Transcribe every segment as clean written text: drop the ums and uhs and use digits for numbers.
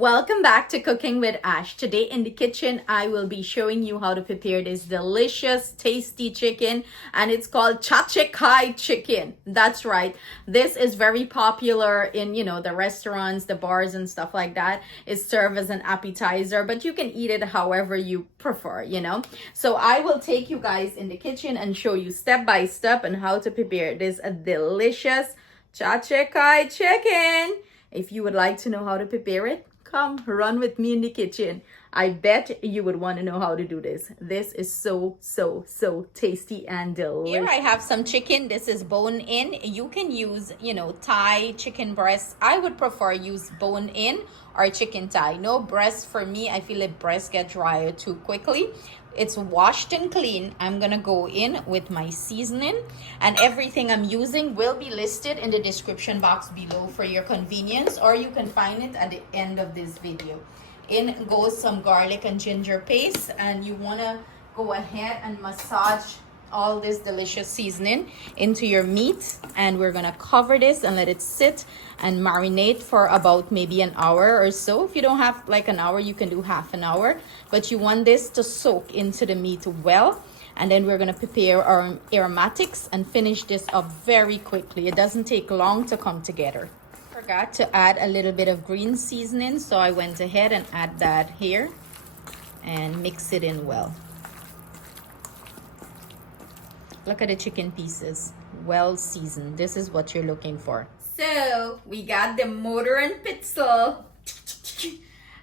Welcome back to Cooking with Ash. Today in the kitchen, I will be showing you how to prepare this delicious, tasty chicken, and it's called chachikai chicken. That's right. This is very popular in, the restaurants, the bars and stuff like that. It's served as an appetizer, but you can eat it however you prefer. So I will take you guys in the kitchen and show you step by step on how to prepare this delicious chachikai chicken. If you would like to know how to prepare it, come run with me in the kitchen. I bet you would want to know how to do this. This is so tasty and delicious. Here I have some chicken. This is bone in. You can use, thigh chicken breast. I would prefer use bone in or chicken thigh. No breast for me. I feel like breast get drier too quickly. It's washed and clean. I'm gonna go in with my seasoning, and everything I'm using will be listed in the description box below for your convenience, or you can find it at the end of this video. In goes some garlic and ginger paste, and you wanna go ahead and massage all this delicious seasoning into your meat, and we're gonna cover this and let it sit and marinate for about maybe an hour or so. If you don't have like an hour, you can do half an hour, but you want this to soak into the meat well. And then we're gonna prepare our aromatics and finish this up very quickly. It doesn't take long to come together. Forgot to add a little bit of green seasoning, so I went ahead and add that here and mix it in well. Look at the chicken pieces, well seasoned. This is what you're looking for. So we got the mortar and pestle.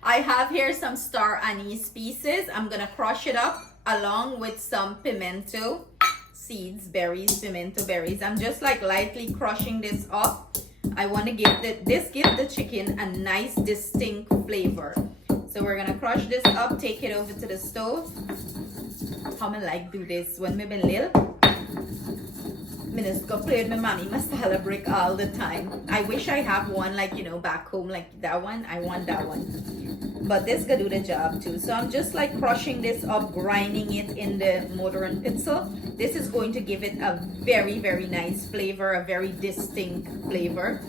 I have here some star anise pieces. I'm gonna crush it up along with some pimento seeds, berries, pimento berries. I'm just like lightly crushing this up. I want to give the chicken a nice distinct flavor. So we're gonna crush this up, take it over to the stove. How me like do this when me been little. I just go play with my mommy, my style brick all the time. I wish I have one like, back home like that one. I want that one. But this gonna do the job too. So I'm just like crushing this up, grinding it in the mortar and pestle. This is going to give it a very nice flavor, a very distinct flavor.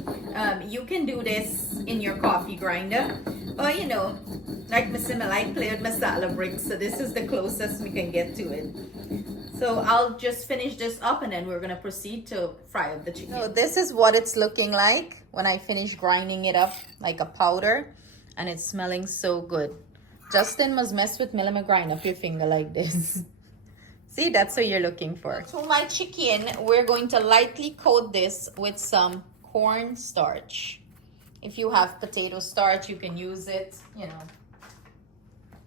You can do this in your coffee grinder, or like I like play with my salad bricks. So this is the closest we can get to it. So I'll just finish this up, and then we're gonna proceed to fry up the chicken. So this is what it's looking like when I finish grinding it up like a powder, and it's smelling so good. Justin must mess with me. Let me grind up your finger like this. See, that's what you're looking for. To my chicken, we're going to lightly coat this with some corn starch. If you have potato starch, you can use it,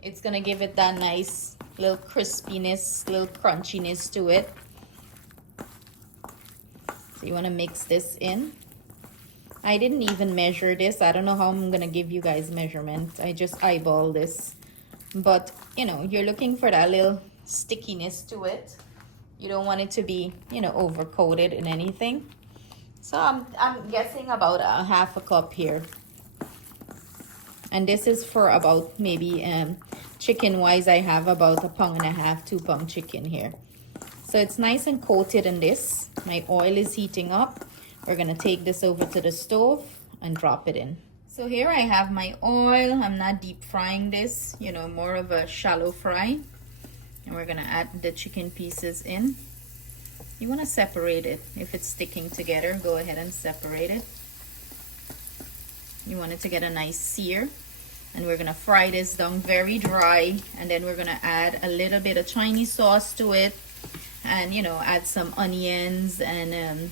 It's gonna give it that nice little crispiness, little crunchiness to it. So you want to mix this in. I didn't even measure this. I don't know how I'm gonna give you guys measurement. I just eyeball this, but you're looking for that little stickiness to it. You don't want it to be over coated in anything. So I'm guessing about a half a cup here, and this is for about maybe chicken wise, I have about 1.5 pounds, 2 pound chicken here. So it's nice and coated in this. My oil is heating up. We're gonna take this over to the stove and drop it in. So here I have my oil. I'm not deep frying this, more of a shallow fry. And we're gonna add the chicken pieces in. You wanna separate it. If it's sticking together, go ahead and separate it. You want it to get a nice sear. And we're gonna fry this down very dry, and then we're gonna add a little bit of Chinese sauce to it, and add some onions and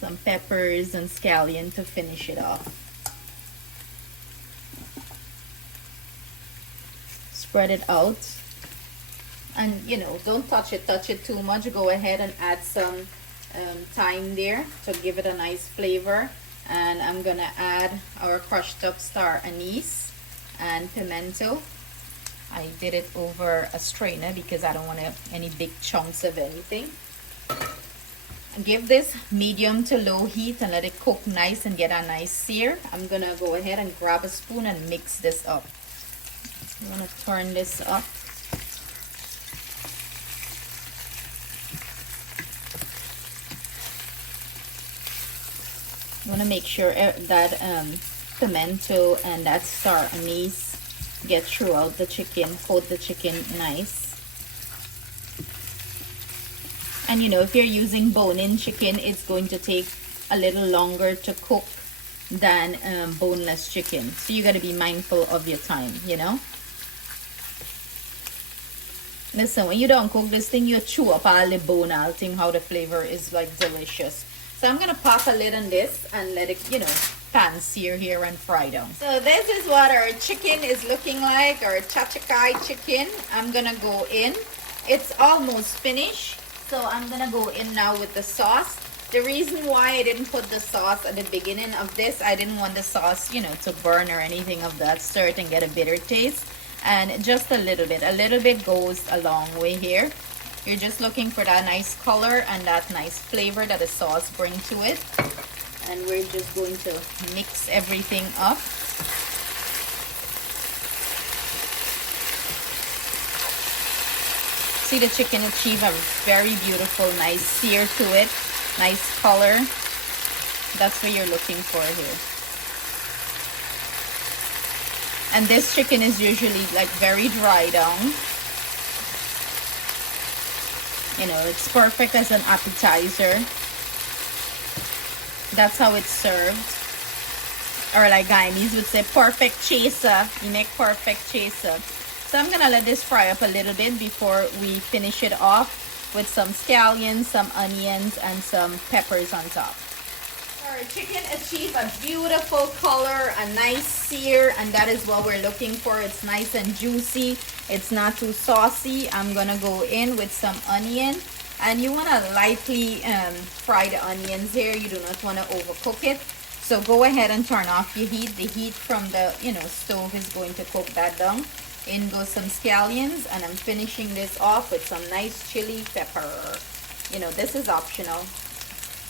some peppers and scallion to finish it off. Spread it out, and don't touch it too much. Go ahead and add some thyme there to give it a nice flavor. And I'm gonna add our crushed up star anise and pimento. I did it over a strainer because I don't want any big chunks of anything. Give this medium to low heat and let it cook nice and get a nice sear. I'm gonna go ahead and grab a spoon and mix this up. I'm gonna turn this up. You want to make sure that pimento and that star anise get throughout the chicken, coat the chicken nice. And you know, if you're using bone-in chicken, it's going to take a little longer to cook than boneless chicken. So you got to be mindful of your time, you know. Listen, when you don't cook this thing, you chew up all the bone, all thing, how the flavor is like delicious. So I'm going to pop a lid on this and let it, you know, pan sear here and fry down. So this is what our chicken is looking like, our chachakai chicken. I'm going to go in. It's almost finished. So I'm going to go in now with the sauce. The reason why I didn't put the sauce at the beginning of this, I didn't want the sauce, you know, to burn or anything of that sort and get a bitter taste. And just a little bit goes a long way here. You're just looking for that nice color and that nice flavor that the sauce brings to it. And we're just going to mix everything up. See the chicken achieve a very beautiful, nice sear to it. Nice color. That's what you're looking for here. And this chicken is usually like very dry down. You know, it's perfect as an appetizer. That's how it's served. Or like Guyanese would say, perfect chaser. You make perfect chaser. So I'm gonna let this fry up a little bit before we finish it off with some scallions, some onions, and some peppers on top. Our chicken achieved a beautiful color, a nice sear, and that is what we're looking for. It's nice and juicy. It's not too saucy. I'm gonna go in with some onion, and you want to lightly fry the onions here. You do not want to overcook it. So go ahead and turn off your heat. The heat from the stove is going to cook that down. In goes some scallions, and I'm finishing this off with some nice chili pepper. You know, this is optional.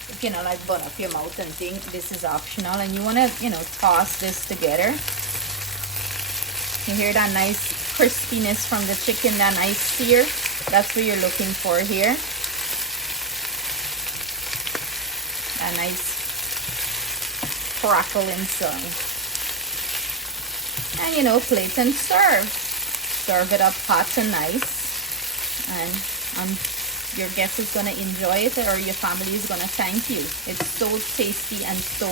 If you know, like burn up your mouth and thing, this is optional. And you want to, toss this together. You hear that nice crispiness from the chicken, that nice sear. That's what you're looking for here. That nice crackle inside. And plate and serve. Serve it up hot and nice. And your guest is going to enjoy it, or your family is going to thank you. It's so tasty and so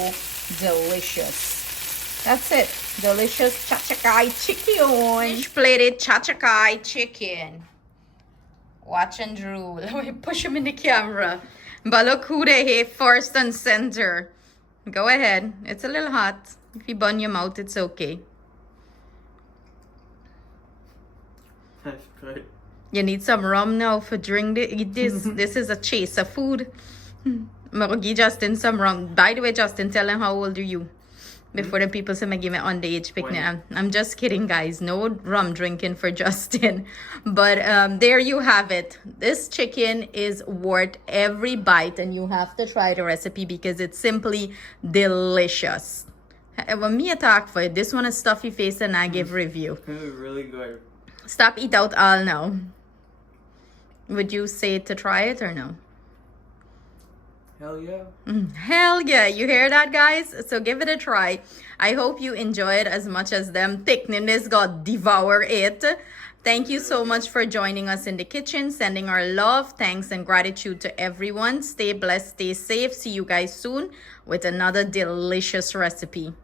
delicious. That's it. Delicious chachakai chicken. Fish plated chachakai chicken. Watch and drool. Let me push him in the camera. But look who they have first and center. Go ahead. It's a little hot. If you burn your mouth, it's okay. That's good. You need some rum now for drink. Eat this. This is a chaser food. Give Justin some rum. By the way, Justin, tell him how old are you? Before the people say me give me underage picnic. I'm just kidding, guys. No rum drinking for Justin. But there you have it. This chicken is worth every bite, and you have to try the recipe because it's simply delicious. When me attack for it, this one is stuffy face and I give review. It was really good. Stop eat out all now. Would you say to try it or no? Hell yeah. Hell yeah. You hear that, guys? So give it a try. I hope you enjoy it as much as them. Thickness got devour it. Thank you so much for joining us in the kitchen. Sending our love, thanks, and gratitude to everyone. Stay blessed, stay safe. See you guys soon with another delicious recipe.